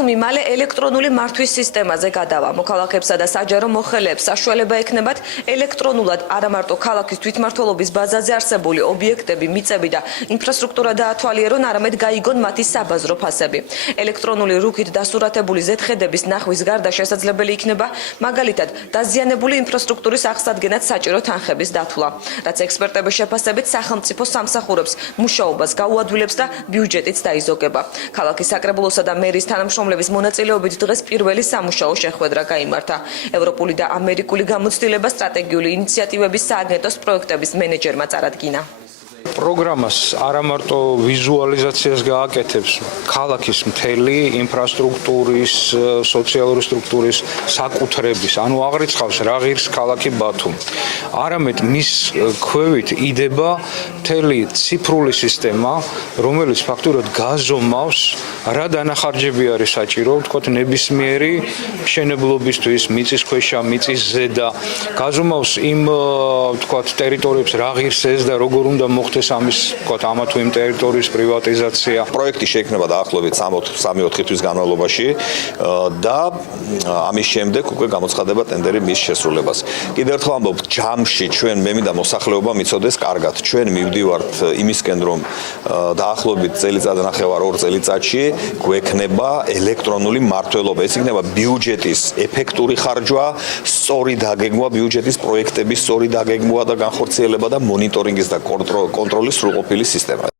ბათუმი მალე ელექტრონული მართვის სისტემაზე გადავა. მოქალაქეებსა და საჯარო მოხელეებს საშუალება ექნებათ ელექტრონულად არა მარტო ქალაქის თვითმმართველობის ბაზაზე არსებული ობიექტები, მიწები და ინფრასტრუქტურა დაათვალიერონ, არამედ გაიგონ მათი საბაზრო ფასები. ელექტრონული რუქით დასურათებული ზედხედების ნახვის გარდა შესაძლებელი იქნება მაგალითად დაზიანებული ინფრასტრუქტურის აღსადგენად საჭირო თანხების დათვლა, რაც ექსპერტების შეფასებით სახელმწიფო სამსახურებს მუშაობას გაუადვილებს და ბიუჯეტიც დაიზოგება. ქალაქის საკრებულოსა და მერის თანამშრომლების მონაწილეობით დღეს პირველი სამუშაო შეხვედრა გაიმართა. ევროპული და ამერიკული გამოცდილება სტრატეგიული ინიციატივების სააგენტოს პროექტების მენეჯერმა წარადგინა. პროგრამას არა მარტო ვიზუალიზაციას გააკეთებს ქალაქის მთელი ინფრასტრუქტურის, სოციალური სტრუქტურის საკუთრების, ანუ აღრიცხავს რა ღირს ქალაქი ბათუმი. არამედ მის ქვევით იდება მთელი ციფრული სისტემა, რომელიც ფაქტურად გაზომავს რა დანახარჯები არის საჭირო, ვთქვათ, ნებისმიერი მშენებლობისთვის, მიწისქვეშა, მიწის ზედა, გაზომავს იმ, ვთქვათ, ტერიტორიებს რა ღირს ეს და როგორ უნდა მოხდეს ამის, ვთქვათ, ამა თუ იმ ტერიტორიის პრივატიზაცია. პროექტი შეიქმნება დაახლოებით 3-4 თვის განმავლობაში და ამის შემდეგ უკვე გამოცხადება ტენდერი მის შესრულებას. კიდევ ერთხელ ამბობ, ჯამში ჩვენ მე მინდა მოსახლეობა მიცოდეს კარგად. ჩვენ მივდივართ იმისკენ, რომ დაახლოებით წელიწადნახევარ 2 წელიწადში გვექნება ელექტრონული მმართველობა. ეს იქნება ბიუჯეტის ეფექტური ხარჯვა, სწორი დაგეგმვა, ბიუჯეტის პროექტების სწორი დაგეგმვა და განხორციელება და მონიტორინგის და კონტროლის სრულყოფილი სისტემა.